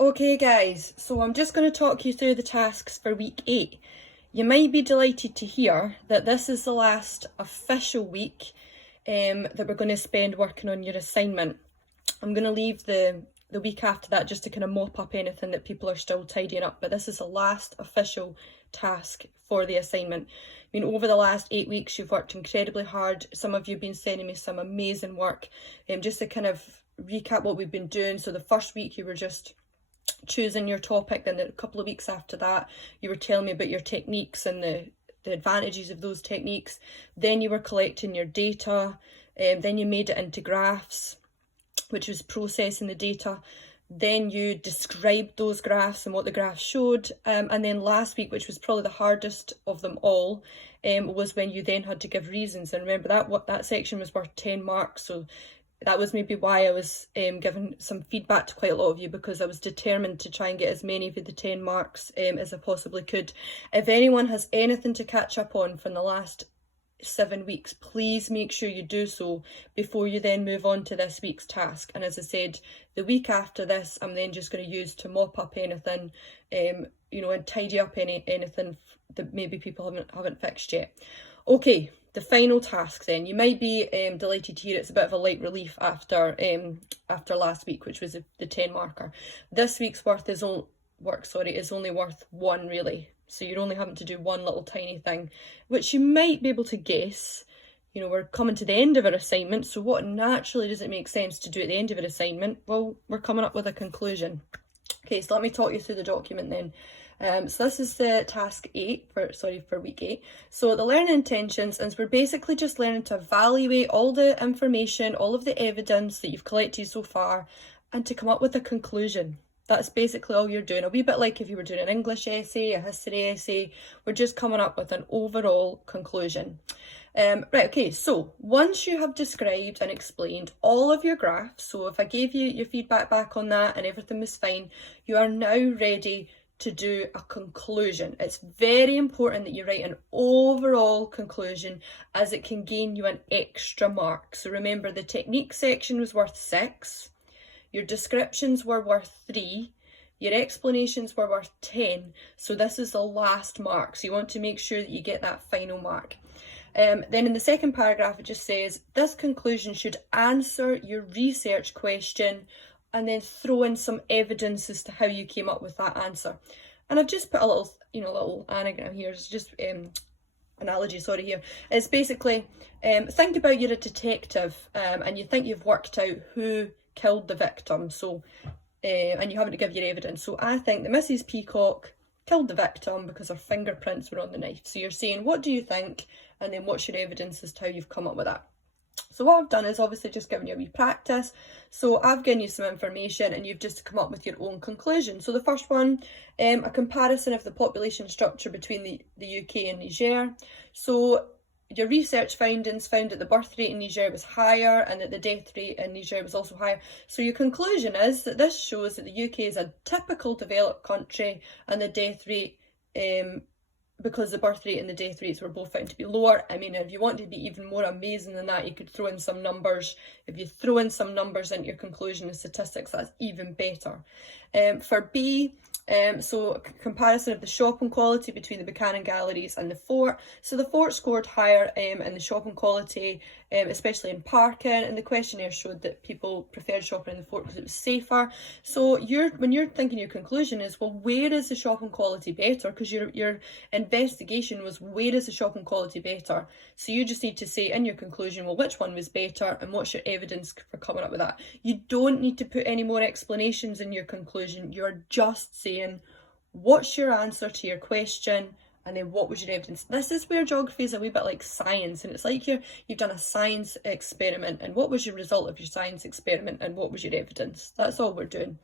Okay guys, so I'm just going to talk you through the tasks for week 8. You might be delighted to hear that this is the last official week that we're going to spend working on your assignment. I'm going to leave the week after that just to kind of mop up anything that people are still tidying up, but this is the last official task for the assignment. I mean, over the last 8 weeks you've worked incredibly hard. Some of you have been sending me some amazing work. Just to kind of recap what we've been doing, so the first week you were just choosing your topic, then a couple of weeks after that you were telling me about your techniques and the advantages of those techniques. Then you were collecting your data, then you made it into graphs, which was processing the data. Then you described those graphs and what the graphs showed, and then last week, which was probably the hardest of them all, was when you then had to give reasons. And remember that section was worth 10 marks, so that was maybe why I was giving some feedback to quite a lot of you, because I was determined to try and get as many of the 10 marks as I possibly could. If anyone has anything to catch up on from the last 7 weeks, please make sure you do so before you then move on to this week's task. And as I said, the week after this I'm then just going to use to mop up anything, and tidy up anything that maybe people haven't fixed yet. Okay, the final task then. You might be delighted to hear it's a bit of a light relief after last week, which was the 10 marker. This week's work is only worth 1 really. So you're only having to do one little tiny thing, which you might be able to guess. We're coming to the end of our assignment, so what naturally does it make sense to do at the end of our assignment? Well, we're coming up with a conclusion. Okay, so let me talk you through the document then. So this is the task 8 for week 8. So the learning intentions, and we're basically just learning to evaluate all the information, all of the evidence that you've collected so far, and to come up with a conclusion. That's basically all you're doing. A wee bit like if you were doing an English essay, a history essay, we're just coming up with an overall conclusion. Right, okay, so once you have described and explained all of your graphs, so if I gave you your feedback back on that and everything was fine, you are now ready to do a conclusion. It's very important that you write an overall conclusion, as it can gain you an extra mark. So remember, the technique section was worth 6, your descriptions were worth 3, your explanations were worth 10, so this is the last mark, so you want to make sure that you get that final mark. Then in the second paragraph it just says, this conclusion should answer your research question, and then throw in some evidence as to how you came up with that answer. And I've just put a little anagram here. It's just analogy, sorry, here. It's basically, think about you're a detective and you think you've worked out who killed the victim, so and you having to give your evidence. So I think that Mrs. Peacock killed the victim because her fingerprints were on the knife. So you're saying, what do you think? And then what's your evidence as to how you've come up with that? So what I've done is obviously just given you a wee practice. So I've given you some information and you've just come up with your own conclusion. So the first one, a comparison of the population structure between the UK and Niger. So your research findings found that the birth rate in Niger was higher and that the death rate in Niger was also higher. So your conclusion is that this shows that the UK is a typical developed country, and the death rate, because the birth rate and the death rates were both found to be lower. I mean, if you want to be even more amazing than that, you could throw in some numbers. If you throw in some numbers into your conclusion and statistics, that's even better. For B, so comparison of the shopping quality between the Buchanan Galleries and the Fort. So the Fort scored higher in the shopping quality, especially in parking, and the questionnaire showed that people preferred shopping in the Fort because it was safer. So when you're thinking your conclusion is, well, where is the shopping quality better? Because your investigation was, where is the shopping quality better? So you just need to say in your conclusion, well, which one was better and what's your evidence for coming up with that? You don't need to put any more explanations in your conclusion. You're just saying, what's your answer to your question, and then what was your evidence? This is where geography is a wee bit like science, and it's like you've done a science experiment, and what was your result of your science experiment, and what was your evidence? That's all we're doing.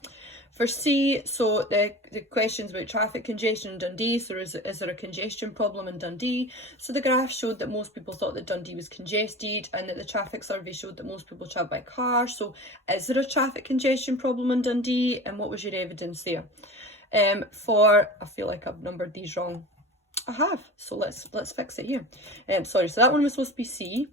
For C, so the questions about traffic congestion in Dundee. So is there a congestion problem in Dundee? So the graph showed that most people thought that Dundee was congested, and that the traffic survey showed that most people travel by car. So is there a traffic congestion problem in Dundee, and what was your evidence there? I feel like I've numbered these wrong. I have, so let's fix it here. Sorry, so that one was supposed to be C.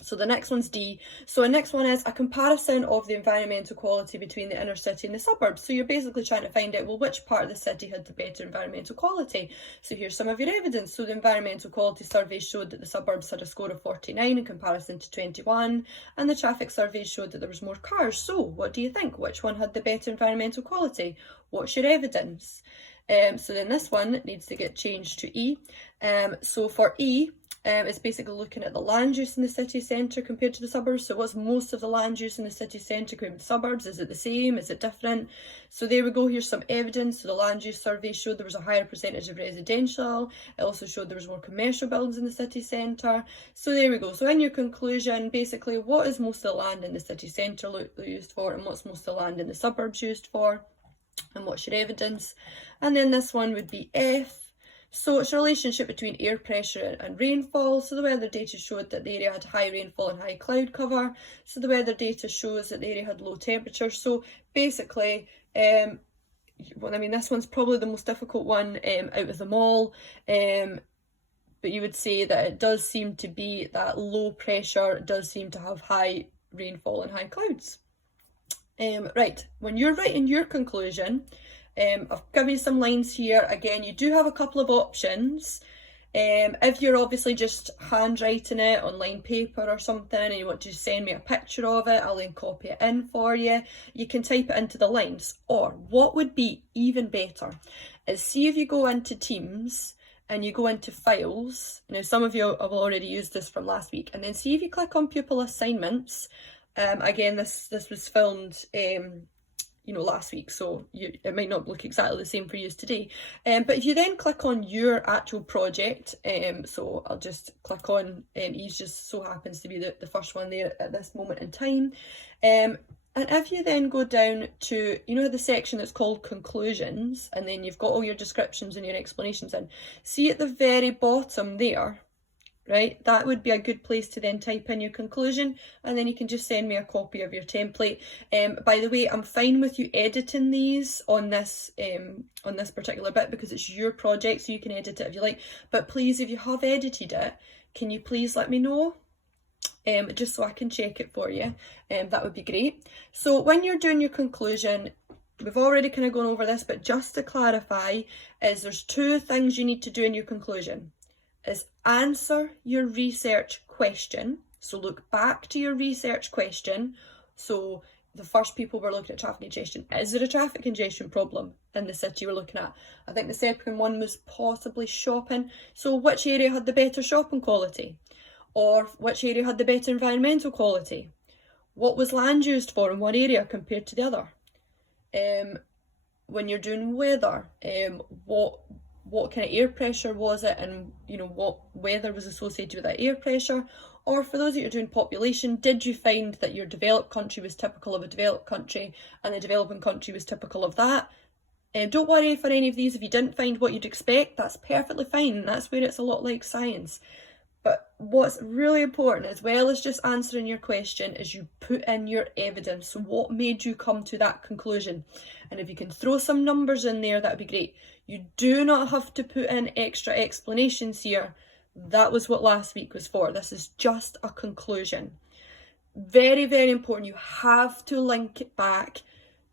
So the next one's D. So the next one is a comparison of the environmental quality between the inner city and the suburbs. So you're basically trying to find out, well, which part of the city had the better environmental quality? So here's some of your evidence. So the environmental quality survey showed that the suburbs had a score of 49 in comparison to 21, and the traffic survey showed that there was more cars. So what do you think? Which one had the better environmental quality? What's your evidence? So then this one needs to get changed to E. So for E, it's basically looking at the land use in the city centre compared to the suburbs. So what's most of the land use in the city centre compared to the suburbs? Is it the same? Is it different? So there we go, here's some evidence. So the land use survey showed there was a higher percentage of residential. It also showed there was more commercial buildings in the city centre. So there we go. So in your conclusion, basically, what is most of the land in the city centre used for, and what's most of the land in the suburbs used for, and what's your evidence? And then this one would be F. So it's a relationship between air pressure and rainfall. So the weather data showed that the area had high rainfall and high cloud cover. So the weather data shows that the area had low temperature. So basically, well, I mean, this one's probably the most difficult one out of them all. But you would say that it does seem to be that low pressure does seem to have high rainfall and high clouds. Right, when you're writing your conclusion, I've given you some lines here. Again, you do have a couple of options. If you're obviously just handwriting it on line paper or something and you want to send me a picture of it, I'll then copy it in for you. You can type it into the lines. Or what would be even better is, see if you go into Teams and you go into files. Now some of you have already used this from last week, and then see if you click on pupil assignments. Again, this was filmed last week, so it might not look exactly the same for you as today. But if you then click on your actual project, so I'll just click on, E's just so happens to be the first one there at this moment in time. And if you then go down to, the section that's called conclusions, and then you've got all your descriptions and your explanations in, see at the very bottom there, right, that would be a good place to then type in your conclusion, and then you can just send me a copy of your template. By the way, I'm fine with you editing these on this particular bit because it's your project, so you can edit it if you like. But please, if you have edited it, can you please let me know? Just so I can check it for you. That would be great. So when you're doing your conclusion, we've already kind of gone over this, but just to clarify, is there's two things you need to do in your conclusion. Is answer your research question. So look back to your research question. So the first people were looking at traffic congestion. Is there a traffic congestion problem in the city we're looking at? I think the second one was possibly shopping. So which area had the better shopping quality? Or which area had the better environmental quality? What was land used for in one area compared to the other? When you're doing weather, what kind of air pressure was it, and what weather was associated with that air pressure? Or for those that are doing population, did you find that your developed country was typical of a developed country and the developing country was typical of that? Don't worry for any of these if you didn't find what you'd expect. That's perfectly fine. That's where it's a lot like science. But what's really important, as well as just answering your question, is you put in your evidence. So what made you come to that conclusion? And if you can throw some numbers in there, that would be great. You do not have to put in extra explanations here. That was what last week was for. This is just a conclusion. Very, very important. You have to link it back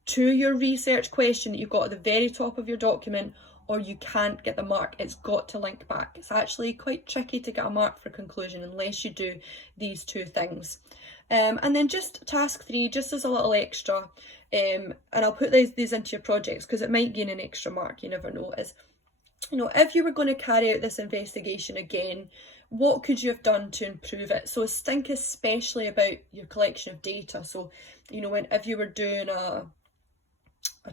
to your research question that you've got at the very top of your document, or you can't get the mark. It's got to link back. It's actually quite tricky to get a mark for conclusion unless you do these two things. And then just task 3, just as a little extra, and I'll put these into your projects because it might gain an extra mark, you never know, is, if you were going to carry out this investigation again, what could you have done to improve it? So think especially about your collection of data. So, if you were doing a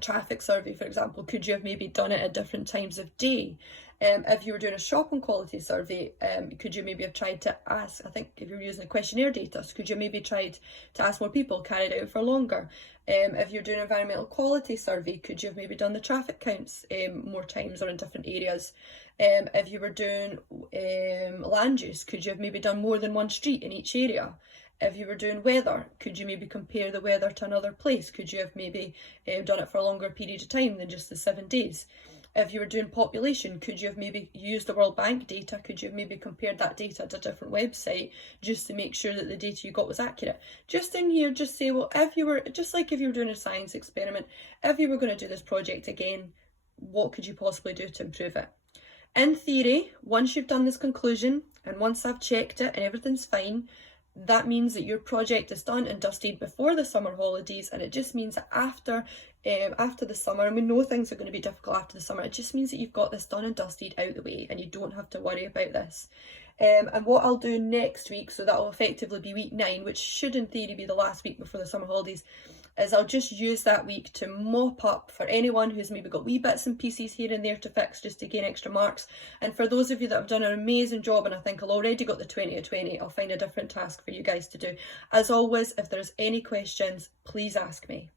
traffic survey, for example, could you have maybe done it at different times of day? If you were doing a shopping quality survey, could you maybe have tried to ask, I think if you were using the questionnaire data, so could you maybe tried to ask more people, carried it out for longer? If you're doing an environmental quality survey, could you have maybe done the traffic counts more times or in different areas? If you were doing land use, could you have maybe done more than one street in each area? If you were doing weather, could you maybe compare the weather to another place? Could you have maybe done it for a longer period of time than just the 7 days? If you were doing population, could you have maybe used the World Bank data? Could you have maybe compared that data to a different website just to make sure that the data you got was accurate? Just in here, just say, well, if you were, just like if you were doing a science experiment, if you were going to do this project again, what could you possibly do to improve it? In theory, once you've done this conclusion and once I've checked it and everything's fine, that means that your project is done and dusted before the summer holidays, and it just means that after the summer, and we know things are going to be difficult after the summer, it just means that you've got this done and dusted out the way and you don't have to worry about this. And what I'll do next week, so that will effectively be week 9, which should in theory be the last week before the summer holidays, is I'll just use that week to mop up for anyone who's maybe got wee bits and pieces here and there to fix just to gain extra marks. And for those of you that have done an amazing job and I think I'll already got the 20 out of 20, I'll find a different task for you guys to do. As always, if there's any questions, please ask me.